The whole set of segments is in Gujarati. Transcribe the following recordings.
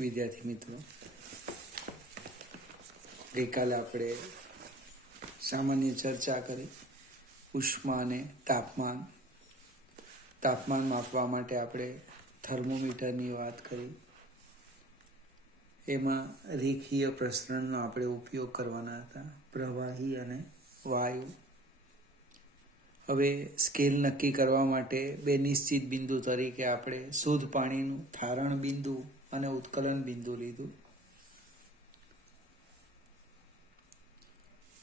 વિદ્યાર્થી મિત્રો, ગઈકાલે આપણે સામાન્ય ચર્ચા કરી ઉષ્મા અને તાપમાન માપવા માટે આપણે થર્મોમીટરની વાત કરી. એમાં રેખીય પ્રસરણનો આપણે ઉપયોગ કરવાના હતા, પ્રવાહી અને વાયુ. હવે સ્કેલ નક્કી કરવા માટે બે નિશ્ચિત બિંદુ તરીકે આપણે શુદ્ધ પાણીનું ઠારણ બિંદુ અને ઉત્કલન બિંદુ લીધું.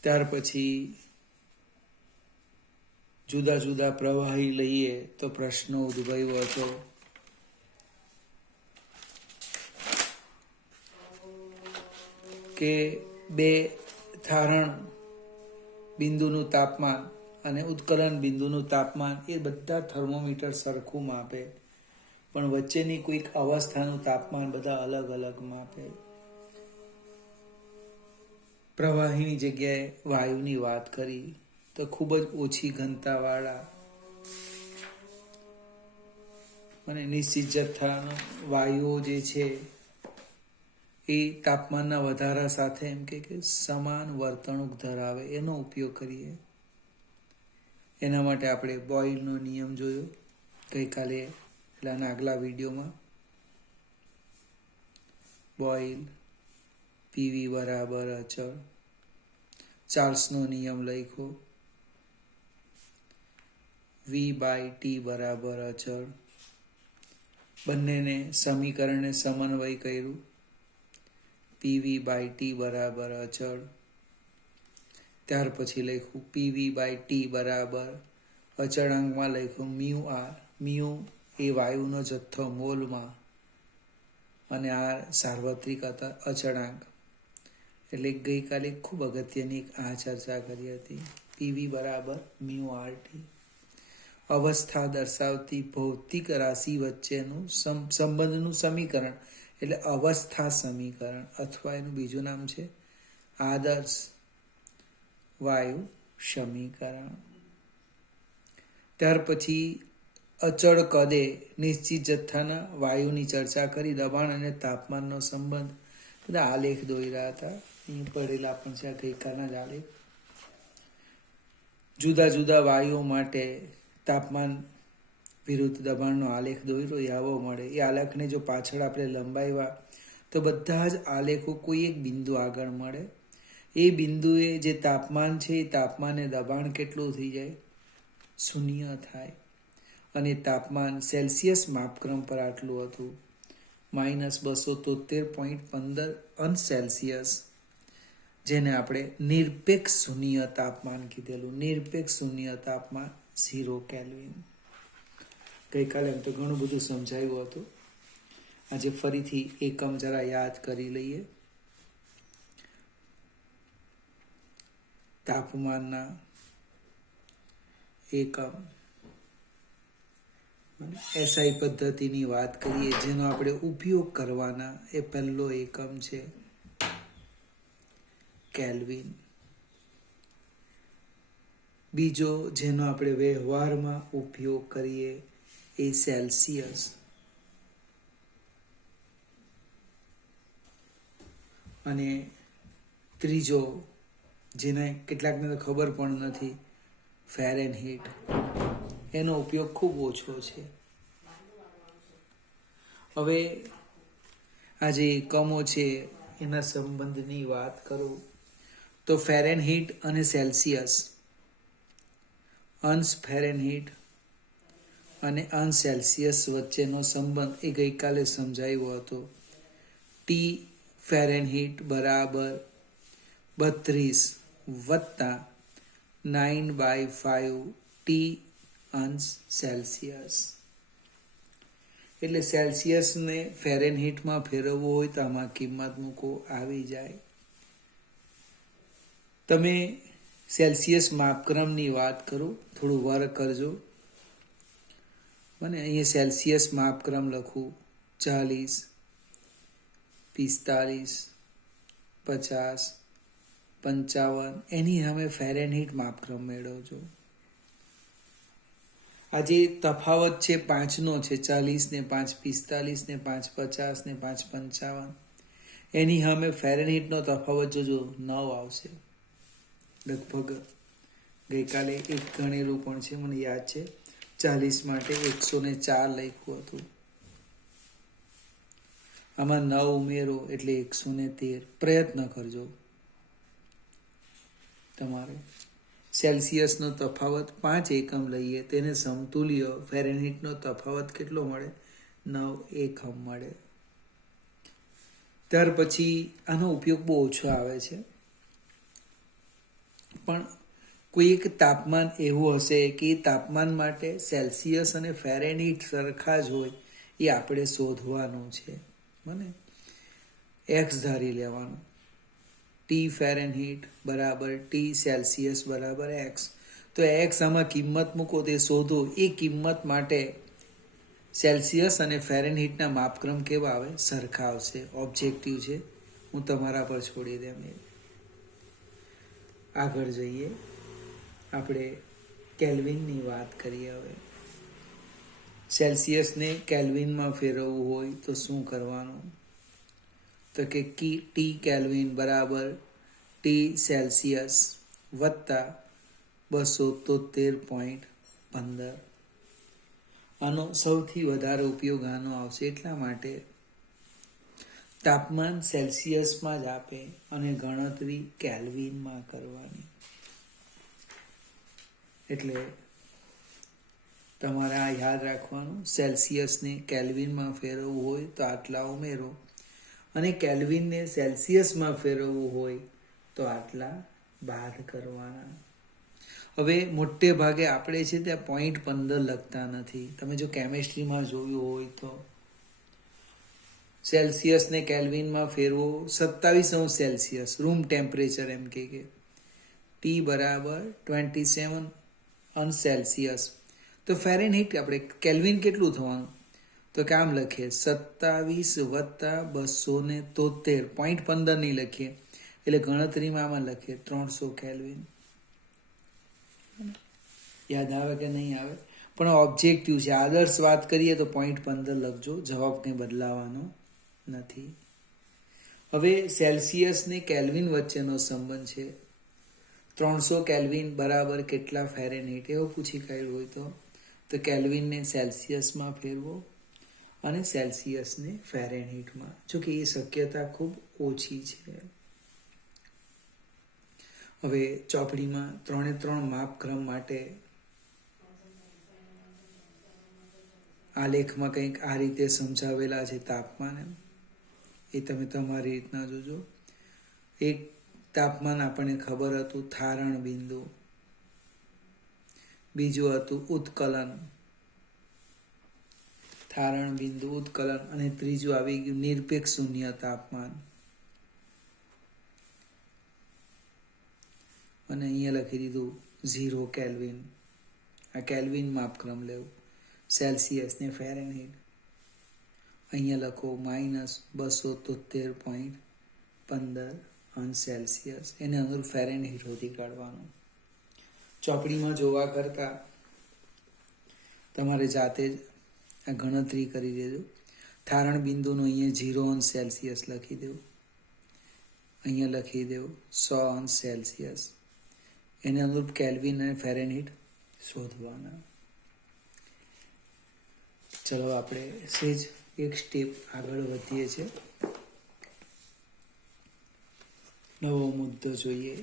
ત્યાર પછી જુદા જુદા પ્રવાહી લઈએ તો પ્રશ્ન ઉદ્ભવ્યો હતો કે બે ઠારણ બિંદુનું તાપમાન અને ઉત્કલન બિંદુનું તાપમાન એ બધા થર્મોમીટર સરખું માપે, પણ વચ્ચેની કોઈક અવસ્થાનું તાપમાન બધા અલગ અલગ માપે. પ્રવાહીની જગ્યાએ વાયુની વાત કરી તો ખૂબ જ ઓછી ઘનતાવાળા અને નિશ્ચિત જથ્થાનો વાયુઓ જે છે એ તાપમાનના વધારા સાથે એમ કે સમાન વર્તણૂક ધરાવે, એનો ઉપયોગ કરીએ. એના માટે આપણે બોયલનો નિયમ જોયો ગઈકાલે, એટલાના આગલા વિડીયોમાં. બોયલ પીવી બરાબર અચળ, ચાર્લ્સનો નિયમ લખ્યો, V/T બરાબર અચળ. બંનેને સમીકરણને સમન્વય કર્યું, PV/T બરાબર અચળ. ત્યાર પછી લખ્યું PV/T બરાબર અચળાંકમાં લખ્યું μR. મ્યુ એ વાયુનો જથ્થો મોલમાં અને R સાર્વત્રિક અચળાંક. એટલે ગઈકાલે ખૂબ અગત્યની આ ચર્ચા કરી હતી. PV બરાબર μRT. અવસ્થા દર્શાવતી ભૌતિક રાશિ વચ્ચેનું સંબંધનું સમીકરણ એટલે અવસ્થા સમીકરણ, અથવા એનું બીજું નામ છે આદર્શ વાયુ સમીકરણ. ત્યાર પછી અચળ કદે નિશ્ચિત જથ્થાના વાયુની ચર્ચા કરી, દબાણ અને તાપમાનનો સંબંધ, બધા આલેખ દોર્યા હતા. અહીં પડેલા પણ છે ગઈકાલના જ આલેખ. જુદા જુદા વાયુઓ માટે તાપમાન વિરુદ્ધ દબાણનો આલેખ દોર્યો, એ આવો મળે. એ આલેખને જો પાછળ આપણે લંબાવ્યા તો બધા જ આલેખો કોઈ એક બિંદુ આગળ મળે. એ બિંદુએ જે તાપમાન છે એ તાપમાને દબાણ કેટલું થઈ જાય? 0 થાય. અને તાપમાન સેલ્સિયસ માપક્રમ પર આટલું હતું, -273.15 અંશ સેલ્સિયસ, જેને આપણે નિરપેક્ષ શૂન્ય તાપમાન કીધેલું. નિરપેક્ષ શૂન્ય તાપમાન 0 કેલ્વિન. ગઈકાલે એમ તો ઘણું બધું સમજાયું હતું. આજે ફરીથી એકમ જરા યાદ કરી લઈએ. તાપમાનના એકમ SI પદ્ધતિની વાત કરીએ, જેનો આપણે ઉપયોગ કરવાના, એ પહેલો એકમ છે કેલ્વિન. બીજો જેનો આપણે વ્યવહારમાં ઉપયોગ કરીએ એ સેલ્સિયસ. અને ત્રીજો, જેને કેટલાકને તો ખબર પણ નથી, ફેરેનહીટ. એનો ઉપયોગ ખૂબ ઓછો છે. હવે આ જે એકમો છે એના સંબંધની વાત કરું તો ફેરેનહીટ અને સેલ્સિયસ, અંશ ફેરેનહીટ અને અંશ સેલ્સિયસ વચ્ચેનો સંબંધ એ ગઈકાલે સમજાવ્યો હતો. T ફેરેનહીટ બરાબર 32 વત્તા 9/5 T અંશ સેલ્સિયસ. એટલે સેલ્સિયસને ફેરેનહીટમાં ફેરવવું હોય તો આમાં કિંમત મૂકો, આવી જાય. તમે સેલ્સિયસ માપક્રમની વાત કરો, થોડું વર્ક કરજો. મને અહીંયા સેલ્સિયસ માપક્રમ લખું 40, 45, 50, 55. એની સામે ફેરેનહીટ માપક્રમ મેળવજો. આ જે તફાવત છે 5નો છે, 40 ને 5 45 ને 5 50 ને 5 55, એની સામે ફેરનહીટનો તફાવત જોજો 9 આવશે. લગભગ ગઈકાલે એક ગણેલું પણ છે, મને યાદ છે 40 માટે 104 લખ્યું હતું. આમાં 9 ઉમેરો એટલે 113. પ્રયત્ન કરજો તમારે. સેલ્સિયસનો તફાવત 5 એકમ લઈએ તેને સમતુલ્ય ફેરનહીટનો તફાવત કેટલો મળે? 9 એકમ મળે. ત્યાર પછી આનો ઉપયોગ બહુ ઓછો આવે છે, પણ કોઈ એક તાપમાન એવું હશે કે એ તાપમાન માટે સેલ્સિયસ અને ફેરનહીટ સરખા જ હોય, એ આપણે શોધવાનું છે. મને એક્સ ધારી લેવાનું, ટી ફેરનહીટ બરાબર ટી સેલ્સિયસ બરાબર એક્સ. તો એક્સ આમાં કિંમત મૂકો તે શોધો. એ કિંમત માટે સેલ્સિયસ અને ફેરનહીટના માપક્રમ કેવા આવે? સરખા આવશે. ઓબ્જેક્ટિવ છે, હું તમારા પર છોડી દેમ. આગળ જઈએ, આપણે કેલ્વિનની વાત કરીએ. હવે સેલ્સિયસને કેલ્વિનમાં ફેરવવું હોય તો શું કરવાનું? તો કે ટી કેલ્વિન બરાબર ટી સેલ્સિયસ વત્તા 273.15. આનો સૌથી વધારે ઉપયોગ આનો આવશે એટલા માટે તાપમાન સેલ્સિયસમાં જ આપે અને ગણતરી કેલ્વિનમાં કરવાની. એટલે તમારે આ યાદ રાખવાનું, સેલ્સિયસને કેલ્વિનમાં ફેરવવું હોય તો આટલા ઉમેરો, અને કેલ્વિનને સેલ્સિયસમાં ફેરવવું હોય તો આટલા બાદ કરવાના. હવે મોટે ભાગે આપણે છે ત્યાં 0.15 લખતા નથી. તમે જો કેમેસ્ટ્રીમાં જોયું હોય તો સેલ્સિયસને કેલ્વિનમાં ફેરવો 27°C રૂમ ટેમ્પરેચર, એમ કે ટી બરાબર 27°C. તો ફેરનહીટ આપણે કેલ્વિન કેટલું થવાનું? તો કે આમ લખીએ 27 વત્તા 273, 0.15 નહીં લખીએ, એટલે ગણતરીમાં આમાં લખીએ 300 કેલ્વિન. યાદ આવે કે નહીં આવે? પણ ઓબ્જેક્ટિવ છે, આદર્શ વાત કરીએ તો 0.15 લખજો, જવાબ કંઈ બદલાવાનો નથી. હવે સેલ્સિયસ ને કેલ્વિન વચ્ચેનો સંબંધ છે. 300 કેલ્વિન બરાબર કેટલા ફેરનહીટ, એવું પૂછી કાઢ્યું હોય તો કેલ્વિનને સેલ્સિયસમાં ફેરવો અને સેલ્સિયસને ફેરનહીટમાં. જોકે એ શક્યતા ખૂબ ઓછી છે. હવે ચોપડીમાં 3 માપક્રમ માટે આલેખમાં કંઈક આ રીતે સમજાવેલા છે તાપમાન. એ તમે તમારી રીતના જોજો. એક તાપમાન આપણને ખબર હતું, થારણ બિંદુ. બીજું હતું ઉત્કલન, થારણ બિંદુ ઉત્કલન, અને ત્રીજું આવી ગયું નિરપેક્ષ શૂન્ય તાપમાન. અને અહીંયા લખી દીધું 0 કેલ્વિન. આ કેલ્વિન માપક્રમ લેવું. સેલ્સિયસ ને ફેરનહીટ અહીંયા લખો -273.15 એને અનુરૂપ ફેરનહીટ શોધી કાઢવાનું. ચોપડીમાં જોવા કરતા તમારે જાતે જ આ ગણતરી કરી દેજો. થારણ બિંદુનો અહીંયા 0°C લખી દેવું, અહીંયા લખી દેવું 100°C. એને અનુરૂપ કેલ્વિન અને ફેરનહીટ શોધવાના. ચલો આપણે સેજ એક સ્ટેપ આગળ વધીએ છીએ. નવો મુદ્દો જોઈએ,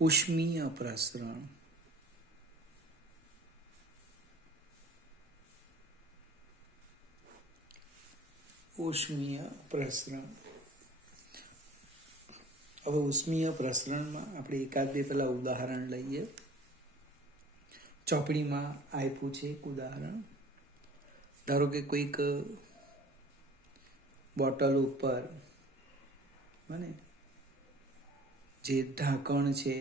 ઉષ્મીય પ્રસરણ. ઉષ્મીય પ્રસરણ. હવે ઉષ્મીય પ્રસરણમાં આપણે એકાદ બે પહેલા ઉદાહરણ લઈએ. ચોપડીમાં આપ્યું છે એક ઉદાહરણ. ધારો કે કોઈક બોટલ ઉપર મને જે ઢાંકણ છે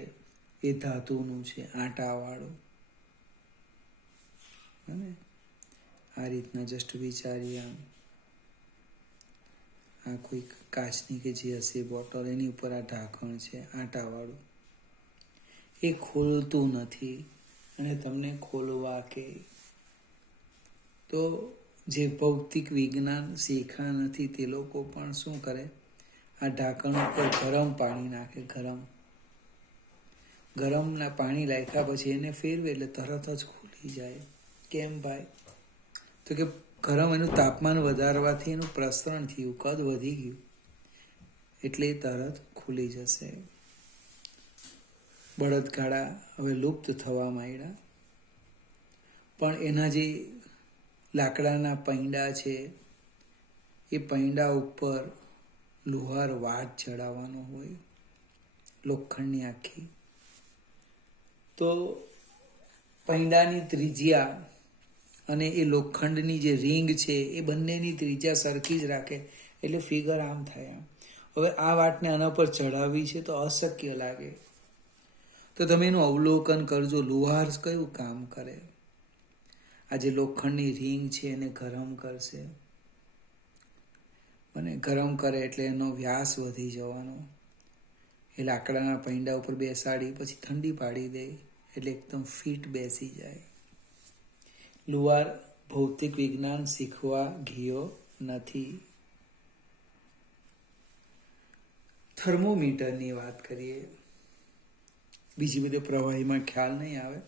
એ ધાતુનું છે, આટાવાળું. અને આ રીતના જસ્ટ વિચારીએ. આ કોઈક કાચની કે જે હશે બોટલ, એની ઉપર આ ઢાંકણ છે આટાવાળું. એ ખોલતું નથી. અને તમને ખોલવા કે. તો જે ભૌતિક વિજ્ઞાન શીખા નથી તે લોકો પણ શું કરે, આ ઢાંકણ ઉપર ગરમ પાણી નાખે. ગરમના પાણી નાખ્યા પછી એને ફેરવે એટલે તરત જ ખુલી જાય. કેમ ભાઈ? તો કે ગરમ એનું તાપમાન વધારવાથી એનું પ્રસરણ થયું, કદ વધી ગયું, એટલે એ તરત ખુલી જશે. બળદગાડા હવે લુપ્ત થવા માંડ્યા, પણ એના જે લાકડાના પૈંડા છે એ પૈંડા ઉપર લુહાર વાટ ચડાવવાનો હોય, લોખંડની આખી. તો પૈંડાની ત્રિજ્યા અને એ લોખંડની જે રિંગ છે એ બંનેની ત્રિજ્યા સરખી જ રાખે, એટલે ફિગર આમ થાય. હવે આ વાટને આના પર ચડાવવી છે તો અશક્ય લાગે. તો તમે એનું અવલોકન કરજો, લુહાર કયું કામ કરે. આ જે લોખંડની રિંગ છે એને ગરમ કરશે, અને ગરમ કરે એટલે એનો વ્યાસ વધી જવાનો. એ લાકડાના પૈંડા ઉપર બેસાડી પછી ઠંડી પાડી દે એટલે એકદમ ફિટ બેસી જાય. લુહાર ભૌતિક વિજ્ઞાન શીખવા ગયો નથી. થર્મોમીટરની વાત કરીએ. બીજી બધી પ્રવાહીમાં ખ્યાલ નહીં આવે,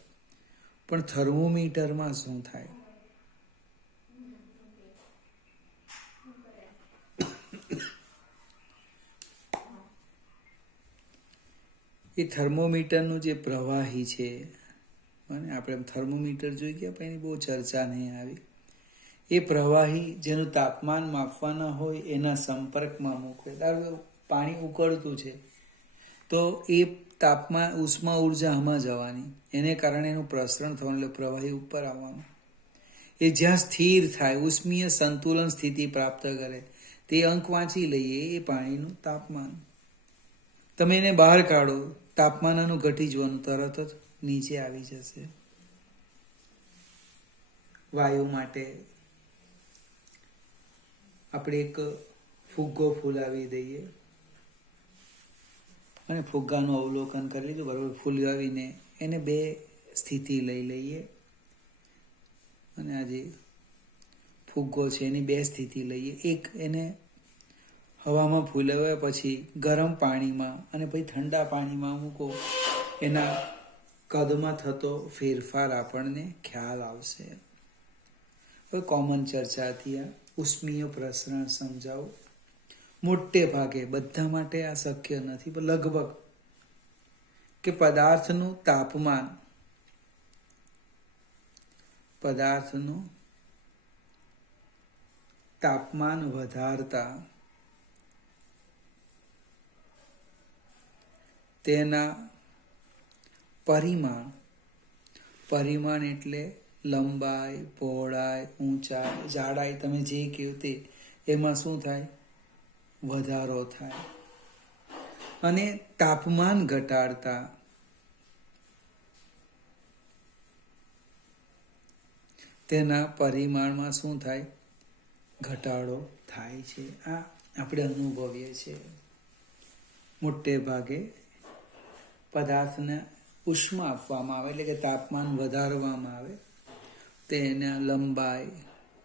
પણ થર્મોમીટરમાં શું થાય? એ થર્મોમીટરનું જે પ્રવાહી છે, અને આપણે થર્મોમીટર જોઈ ગયા પણ એની બહુ ચર્ચા નહીં આવી. એ પ્રવાહી જેનું તાપમાન માપવાના હોય એના સંપર્કમાં મૂકે. ધારો કે પાણી ઉકળતું છે તો એ તાપમાન ઉષ્મા ઉર્જા આમાં જવાની, એને કારણે એનું પ્રસરણ થવાનું, એટલે પ્રવાહી ઉપર આવવાનું. એ જ્યાં સ્થિર થાય, ઉષ્મીય સંતુલન સ્થિતિ પ્રાપ્ત કરે, તે અંક વાંચી લઈએ એ પાણીનું તાપમાન. તમે એને બહાર કાઢો, તાપમાનનું ઘટી જવાનું, તરત જ નીચે આવી જશે. વાયુ માટે આપણે એક ફુગ્ગો ફૂલાવી દઈએ અને ફુગ્ગાનું અવલોકન કરી લીધું, બરાબર. ફૂલાવીને એને બે સ્થિતિ લઈ લઈએ, અને આ જે ફુગ્ગો છે એની બે સ્થિતિ લઈએ. એક એને હવામાં ફૂલાવ્યા પછી ગરમ પાણીમાં અને પછી ઠંડા પાણીમાં મૂકો, એના કદમાં થતો ફેરફાર આપણને ખ્યાલ આવશે. હવે કોમન ચર્ચાથી આ ઉષ્મીય પ્રસરણ સમજાવો. મોટે ભાગે બધા માટે આ શક્ય નથી, પણ લગભગ કે પદાર્થનું તાપમાન વધારતા તેના પરિમાણ એટલે લંબાઈ, પહોળાઈ, ઊંચાઈ, જાડાઈ, તમે જે કહો તે, એમાં શું થાય? વધારો થાય. અને તાપમાન ઘટાડતા તેના પરિમાણમાં શું થાય? ઘટાડો થાય છે. આ આપણે અનુભવીએ છીએ. મોટે ભાગે પદાર્થને ઉષ્મા આપવામાં આવે, એટલે કે તાપમાન વધારવામાં આવે, તેના લંબાઈ,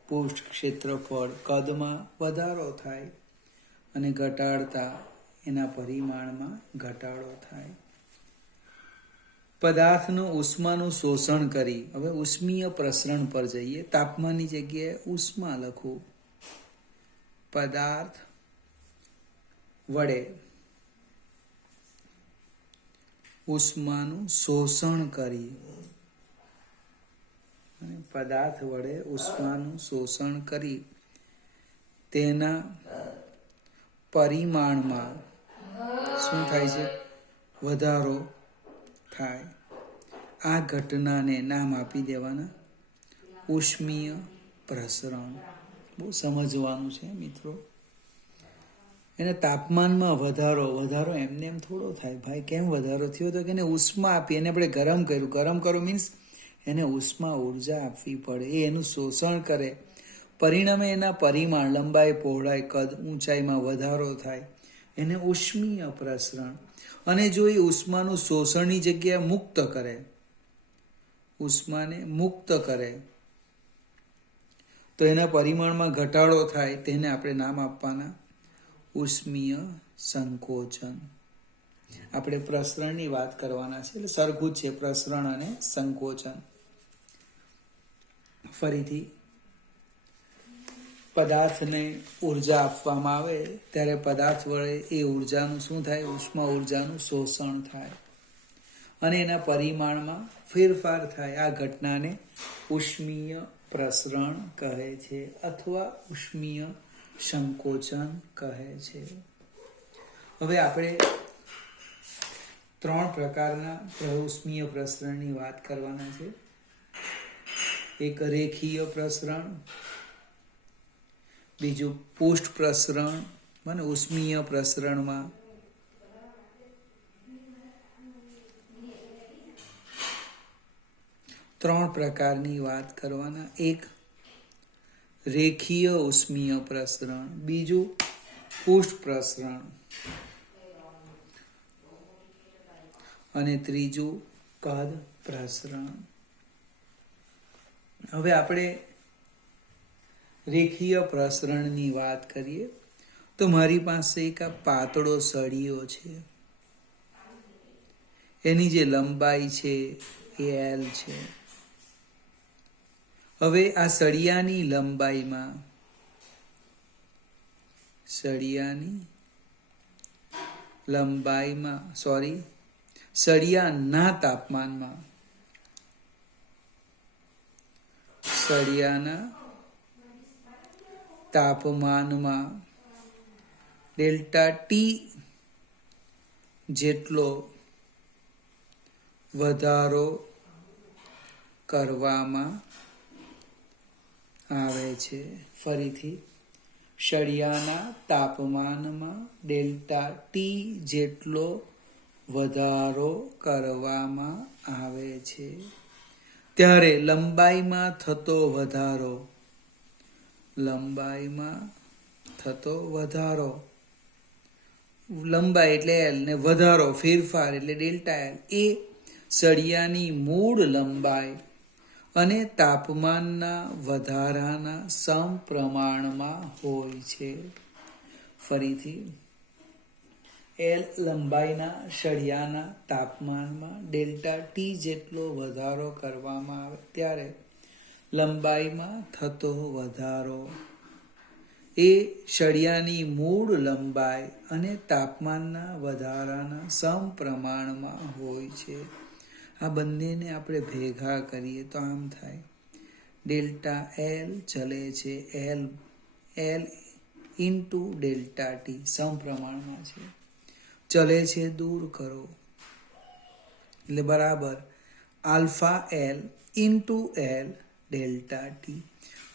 પૃષ્ઠ ક્ષેત્રફળ, કદમાં વધારો થાય, અને ઘટાડતા એના પરિમાણમાં ઘટાડો થાય. પદાર્થનું ઉષ્માનું શોષણ કરી, હવે ઉષ્મીય પ્રસરણ પર જઈએ. તાપમાનની જગ્યાએ ઉષ્મા લખવું. પદાર્થ વડે ઉષ્માનું શોષણ કરી, પદાર્થ વડે ઉષ્માનું શોષણ કરી તેના પરિમાણમાં શું થાય છે? વધારો થાય. આ ઘટનાને નામ આપી દેવાના ઉષ્મીય પ્રસરણ. બહુ સમજવાનું છે મિત્રો. એને તાપમાનમાં વધારો એમને એમ થોડો થાય. ભાઈ કેમ વધારો થયો? તો કે એને ઉષ્મા આપી, એને આપણે ગરમ કર્યું. ગરમ કરો મીન્સ એને ઉષ્મા ઉર્જા આપવી પડે, એ એનું શોષણ કરે. પરિણામે એના પરિમાણ, લંબાઈ, પહોળાઈ, કદ, ઊંચાઈમાં વધારો થાય, એને ઉષ્મીય પ્રસરણ. અને જો એ ઉષ્માનું શોષણની જગ્યાએ મુક્ત કરે ઉષ્માને મુક્ત કરે તો એના પરિમાણમાં ઘટાડો થાય, તેને આપણે નામ આપવાના ઉષ્મીય સંકોચન. આપણે પ્રસરણની વાત કરવાના છે, એટલે સરખું જ છે પ્રસરણ અને સંકોચન. ફરીથી પદાર્થને ઉર્જા આપવામાં આવે ત્યારે પદાર્થ વડે એ ઉર્જાનું શું થાય? ઉષ્મા ઉર્જાનું શોષણ થાય અને એના પરિમાણમાં ફેરફાર થાય. આ ઘટનાને ઉષ્મીય પ્રસરણ કહે છે અથવા ઉષ્મીય સંકોચન કહે છે. હવે આપણે 3 પ્રકારના ઉષ્મીય પ્રસરણની વાત કરવાના છે. એક રેખીય પ્રસરણ, બીજું પુષ્ટ પ્રસરણ, અને ઉષ્મીય પ્રસરણમાં ત્રણ પ્રકારની વાત કરવાના. એક રેખીય ઉષ્મીય પ્રસરણ, બીજું પુષ્ટ પ્રસરણ અને ત્રીજું કદ પ્રસરણ. હવે આપણે રેખીય પ્રસરણની વાત કરીએ તો મારી પાસે એક આ પાતળો સળિયો છે, એની જે લંબાઈ છે એ L છે. હવે આ સળિયાની લંબાઈમાં સળિયાના તાપમાનમાં ડેલ્ટા ટી જેટલો વધારો કરવામાં આવે છે. ફરીથી, સળિયાના તાપમાનમાં ડેલ્ટા ટી જેટલો વધારો કરવામાં આવે છે ત્યારે લંબાઈમાં થતો વધારો, લંબાઈ એટલે L ને વધારો ફેરફાર એટલે ડેલ્ટા L, એ સળિયાની મૂળ લંબાઈ અને તાપમાનના વધારાના સમપ્રમાણમાં હોય છે. ફરીથી, L લંબાઈના સળિયાના તાપમાનમાં ડેલ્ટા ટી જેટલો વધારો કરવામાં આવે ત્યારે લંબાઈમાં થતો વધારો એ સળિયાની મૂળ લંબાઈ અને તાપમાનના વધારાના સમપ્રમાણમાં હોય છે. આ બંનેને આપણે ભેગા કરીએ તો આમ થાય. ડેલ્ટા L ચલે છે L ઇન્ટુ ડેલ્ટા ટી સમપ્રમાણમાં છે, ચલે છે દૂર કરો એટલે બરાબર alpha L into L delta T.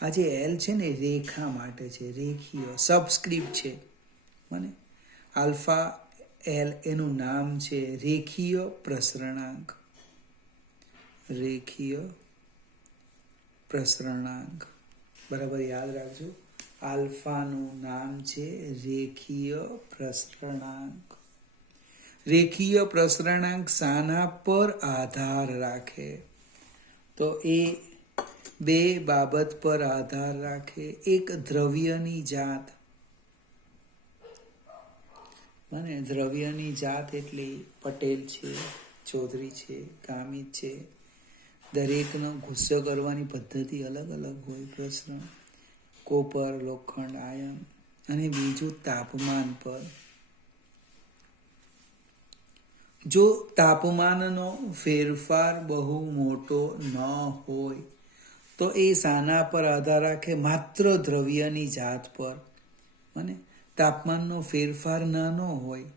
આ જે L છે ને રેખા માટે છે, રેખીય સબસ્ક્રિપ્ટ છે. મને આલ્ફા L એનું નામ છે રેખીય પ્રસરણાંક. બરાબર યાદ રાખજો, આલ્ફાનું નામ છે રેખીય પ્રસરણાંક. રેખીય પ્રસરણાંક શાના પર આધાર રાખે? તો એ બે બાબત પર આધાર રાખે. એક દ્રવ્યની જાત, દ્રવ્યની જાત એટલે પટેલ છે, ચૌધરી છે, ગામિત છે, દરેકનો ગુસ્સો કરવાની પદ્ધતિ અલગ અલગ હોય. પ્રસરણ કોપર, લોખંડ, આયન. અને બીજું તાપમાન પર. જો તાપમાનનો ફેરફાર બહુ મોટો ન હોય તો એ શાના પર આધાર રાખે? માત્ર દ્રવ્યની જાત પર. અને તાપમાનનો ફેરફાર નાનો હોય,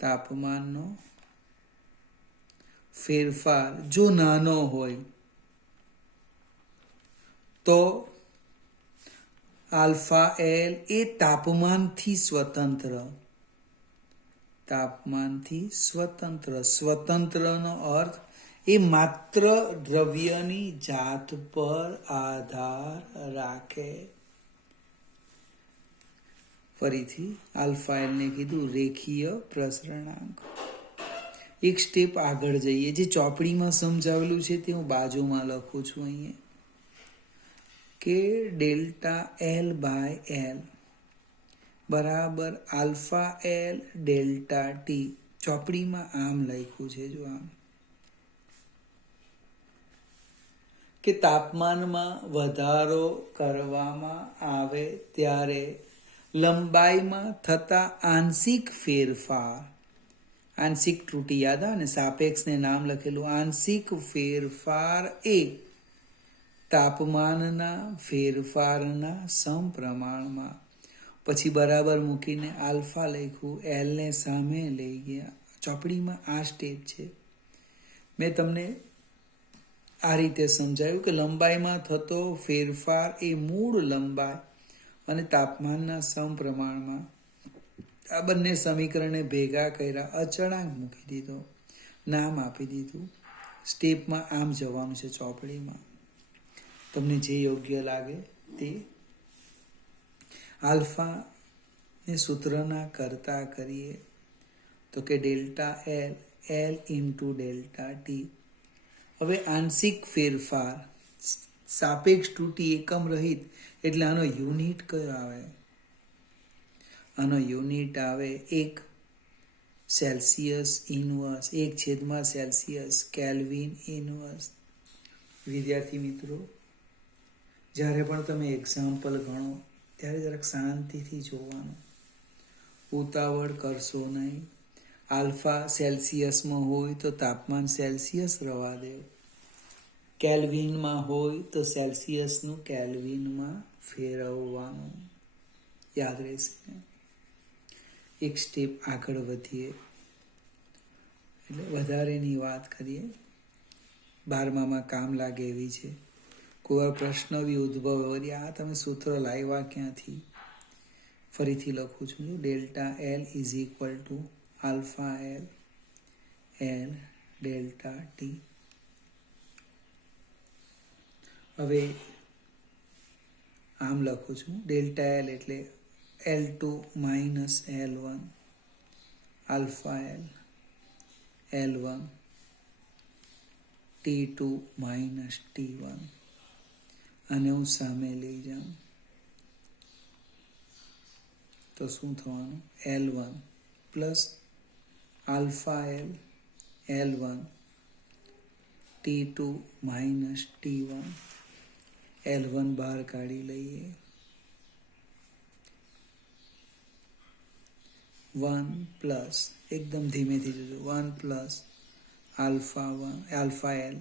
તાપમાનનો ફેરફાર જો નાનો હોય તો આલ્ફા L એ તાપમાનથી સ્વતંત્ર. સ્વતંત્રનો અર્થ એ માત્ર દ્રવ્યની જાત પર આધાર રાખે. ફરીથી આલ્ફા L ને કીધું રેખીય પ્રસરણાંક. એક સ્ટેપ આગળ જઈએ. જે ચોપડીમાં સમજાવેલું છે તે હું બાજુમાં લખું છું અહીંયા, કે ડેલ્ટા એલ બાય એલ બરાબર આલ્ફા એલ ડેલ્ટા ટી. ચોપડીમાં આમ લખ્યું છે, જો આમ, કે તાપમાનમાં વધારો કરવામાં આવે ત્યારે લંબાઈમાં થતા આંશિક ફેરફાર, આંશિક ત્રુટિ યાદ આવે ને, સાપેક્ષને નામ લખેલું, આંશિક ફેરફાર એ તાપમાનના ફેરફારના સમપ્રમાણમાં. પછી બરાબર મૂકીને આલ્ફા લખ્યું, એલને સામે લઈ ગયા. ચોપડીમાં આ સ્ટેપ છે. મેં તમને આ રીતે સમજાયું કે લંબાઈમાં થતો ફેરફાર એ મૂળ લંબાઈ અને તાપમાનના સમપ્રમાણમાં. આ બંને સમીકરણને ભેગા કર્યા, અચળાંક મૂકી દીધો, નામ આપી દીધું. સ્ટેપમાં આમ જવાનું છે ચોપડીમાં, તમને જે યોગ્ય લાગે તે. આલ્ફા ને સૂત્રના કરતા કરીએ તો કે delta L, L into delta T. હવે આંશિક ફેરફાર, સાપેક્ષ ત્રુટિ એકમ રહિત, એટલે આનો યુનિટ કયો આવે? આનો યુનિટ આવે 1 સેલ્સિયસ ઇનવર્સ, 1/સેલ્સિયસ કેલ્વિન ઇનવર્સ. વિદ્યાર્થી મિત્રો, જ્યારે પણ તમે એક્ઝામ્પલ ગણો ત્યારે જરાક શાંતિથી જોવાનું, ઉતાવળ કરશો નહીં. આલ્ફા સેલ્સિયસમાં હોય તો તાપમાન સેલ્સિયસ રવા દેવ, કેલ્વિનમાં હોય તો સેલ્સિયસનું કેલ્વિનમાં ફેરવવાનું. યાદ રહેશે ને? એક સ્ટેપ આગળ વધીએ, એટલે વધારેની વાત કરીએ, 12મામાં કામ લાગે એવી છે. કોઈ વાર પ્રશ્ન બી ઉદ્ભવે, આ તમે સૂત્ર લાવ્યા ક્યાંથી? ફરીથી લખું છું, delta L is equal to alpha L, L delta T. હવે આમ લખું છું, ડેલ્ટા એલ એટલે L2 minus L1, alpha L, L1, T2 minus T1. અને હું સામે લઈ જાઉં તો શું થવાનું? L1 plus alpha L, L1, T2 minus T1. L1 બહાર કાઢી લઈએ, 1 પ્લસ, એકદમ ધીમેથી જોજો, 1 plus alpha L,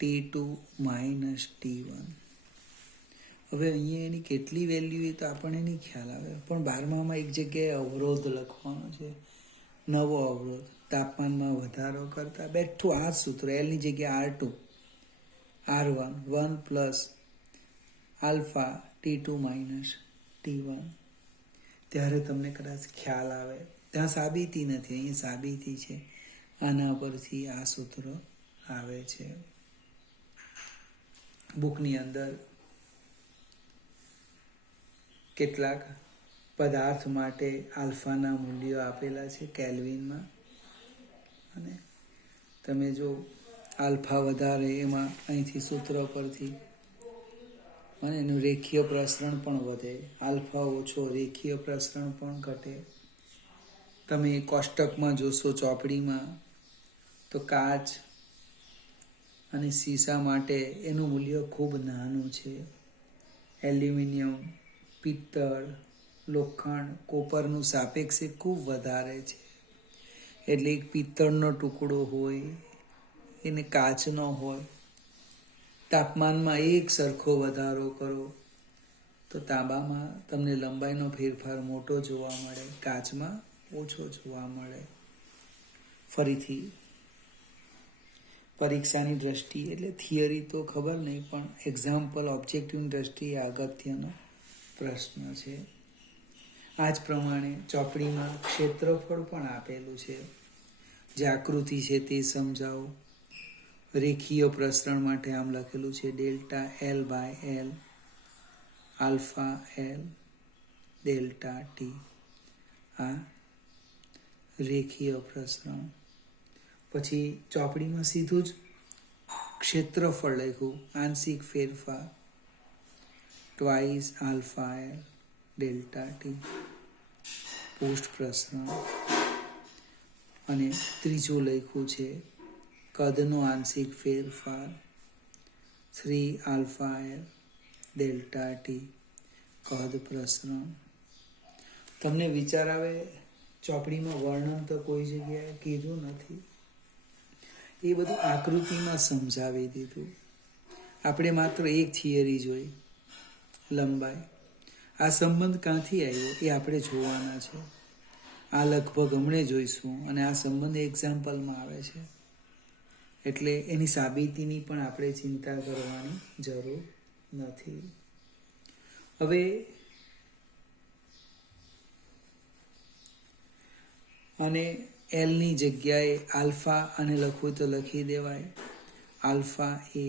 T2 minus T1. હવે અહીંયા એની કેટલી વેલ્યુ એ તો આપણને નહીં ખ્યાલ આવે, પણ 12મામાં એક જગ્યાએ અવરોધ લખવાનો છે, નવો અવરોધ. તાપમાનમાં વધારો કરતા બેઠું આ સૂત્ર, એલની જગ્યાએ R2, R1, 1 plus alpha T2 minus T1. ત્યારે તમને કદાચ ખ્યાલ આવે. ત્યાં સાબિતી નથી, અહીંયા સાબિતી છે. આના પરથી આ સૂત્ર આવે છે. બુકની અંદર કેટલાક પદાર્થ માટે આલ્ફાના મૂલ્યો આપેલા છે કેલ્વિનમાં, અને તમે જો આલ્ફા વધારે એમાં અહીંથી સૂત્ર પરથી, અને એનું રેખીય પ્રસરણ પણ વધે, આલ્ફા ઓછો રેખીય પ્રસરણ પણ ઘટે. તમે કોષ્ટકમાં જોશો ચોપડીમાં તો કાચ અને સીસા માટે એનું મૂલ્ય ખૂબ નાનું છે. એલ્યુમિનિયમ, પિત્તળ, લોખંડ, કોપરનું સાપેક્ષે ખૂબ વધારે છે. એટલે એક પિત્તળનો ટુકડો હોય એને કાચનો હોય, તાપમાનમાં એક સરખો વધારો કરો તો તાંબામાં તમને લંબાઈનો ફેરફાર મોટો જોવા મળે, કાચમાં ઓછો જોવા મળે. ફરીથી પરીક્ષાની દ્રષ્ટિએ, એટલે થિયરી તો ખબર નહીં, પણ એક્ઝામ્પલ ઓબ્જેક્ટિવની દ્રષ્ટિએ અગત્યનો પ્રશ્ન છે. આ જ પ્રમાણે ચોપડીમાં ક્ષેત્રફળ પણ આપેલું છે. જે આકૃતિ છે તે સમજાવો. રેખીય પ્રસરણ માટે આમ લખેલું છે, delta L by L, alpha L delta T. આ રેખીય પ્રસરણ. પછી ચોપડીમાં સીધું જ ક્ષેત્રફળ લખ્યું, આંશિક ફેરફાર, twice alpha L delta T, post પ્રસરણ. અને ત્રીજું લખ્યું છે કદનો આંશિક ફેરફાર, 3 આલ્ફા એલ ડેલ્ટા ટી, કદ પ્રસરણ. તમને વિચાર આવે, ચોપડીમાં વર્ણન તો કોઈ જગ્યાએ કીધું નથી, એ બધું આકૃતિમાં સમજાવી દીધું. આપણે માત્ર એક થિયરી જોઈ, લંબાઈ. આ સંબંધ ક્યાંથી આવ્યો એ આપણે જોવાના છે. આ લગભગ હમણે જોઈશું, અને આ સંબંધ એક્ઝામ્પલમાં આવે છે, એટલે એની સાબિતીની પણ આપણે ચિંતા કરવાની જરૂર નથી. હવે અને એલની જગ્યાએ આલ્ફા અને લખવું તો લખી દેવાય, આલ્ફા એ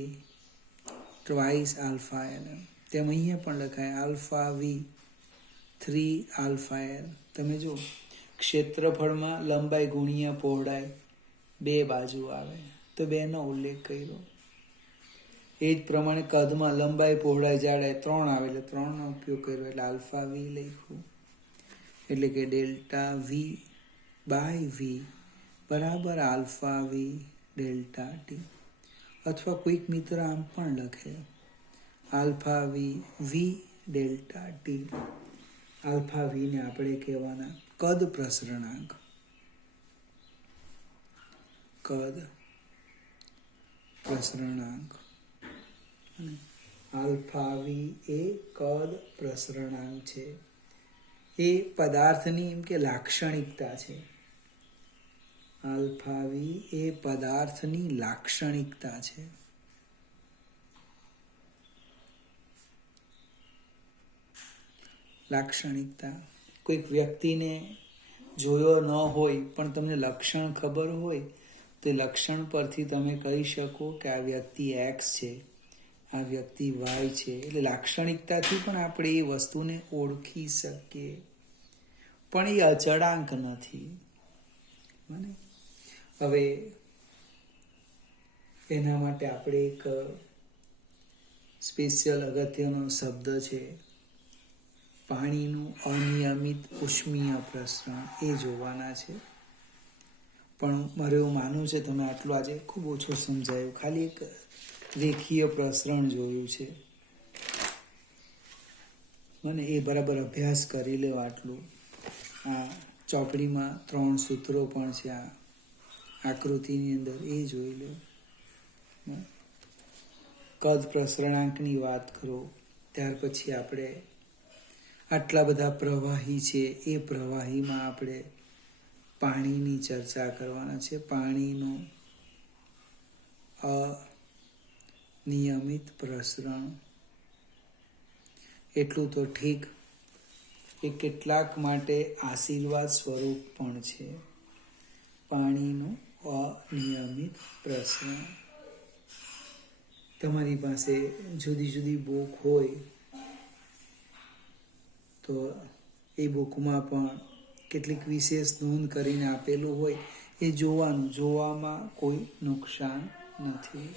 ટ્વાઇસ આલ્ફા એલ. તેમ અહીંયા પણ લખાય આલ્ફા વી 3 આલ્ફા એલ. તમે જો ક્ષેત્રફળમાં લંબાઈ ગુણ્યા પહોળાઈ 2 બાજુ આવે, તો 2નો ઉલ્લેખ કર્યો. એ જ પ્રમાણે કદમાં લંબાઈ પહોળાઈ જાડાઈ 3 આવે એટલે 3નો ઉપયોગ કર્યો, એટલે આલ્ફા વી લખ્યું. એટલે કે ડેલ્ટા વી બાય વી બરાબર આલ્ફા વી ડેલ્ટા ટી. અથવા કોઈક મિત્ર આમ પણ લખે, આલ્ફા વી વી ડેલ્ટા ટી. આલ્ફા વીને આપણે કહેવાના કદ પ્રસરણાંક. કદ પ્રસરણાંક. આલ્ફા વી એ કદ પ્રસરણાંક છે. એ પદાર્થની એમ કે લાક્ષણિકતા છે. આલ્ફા વી એ પદાર્થની લાક્ષણિકતા છે. લાક્ષણિકતા. કોઈક વ્યક્તિને જોયો ન હોય પણ તમને લક્ષણ ખબર હોય, તો લક્ષણ પરથી તમે કહી શકો કે આ વ્યક્તિ એક્સ છે, આ વ્યક્તિ વાય છે. એટલે લાક્ષણિકતાથી પણ આપણે એ વસ્તુને ઓળખી શકીએ, પણ એ અચળાંક નથી. હવે એના માટે આપણે એક સ્પેશિયલ અગત્યનો શબ્દ છે, પાણીનું અનિયમિત ઉષ્મીય પ્રસરણ, એ જોવાના છે. પણ મારે એવું માનવું છે તમે આટલું આજે ખૂબ ઓછું સમજાયું, ખાલી એક રેખીય પ્રસરણ જોયું છે. મને એ બરાબર અભ્યાસ કરી લો આટલું. આ ચોપડીમાં 3 સૂત્રો પણ છે આ આકૃતિની અંદર, એ જોઈ લો. કદ પ્રસરણાંકની વાત કરો, ત્યાર પછી આપણે આટલા બધા પ્રવાહી છે, એ પ્રવાહીમાં આપણે પાણીની ચર્ચા કરવાના છે. પાણીનું અનિયમિત પ્રસરણ. એટલું તો ઠીક, એ કેટલાક માટે આશીર્વાદ સ્વરૂપ પણ છે. પાણીનું અનિયમિત પ્રસરણ. તમારી પાસે જુદી જુદી બુક હોય તો એ બુકમાં પણ કેટલીક વિશેષ નોંધ કરીને આપેલું હોય, એ જોવાનું. જોવામાં કોઈ નુકસાન નથી.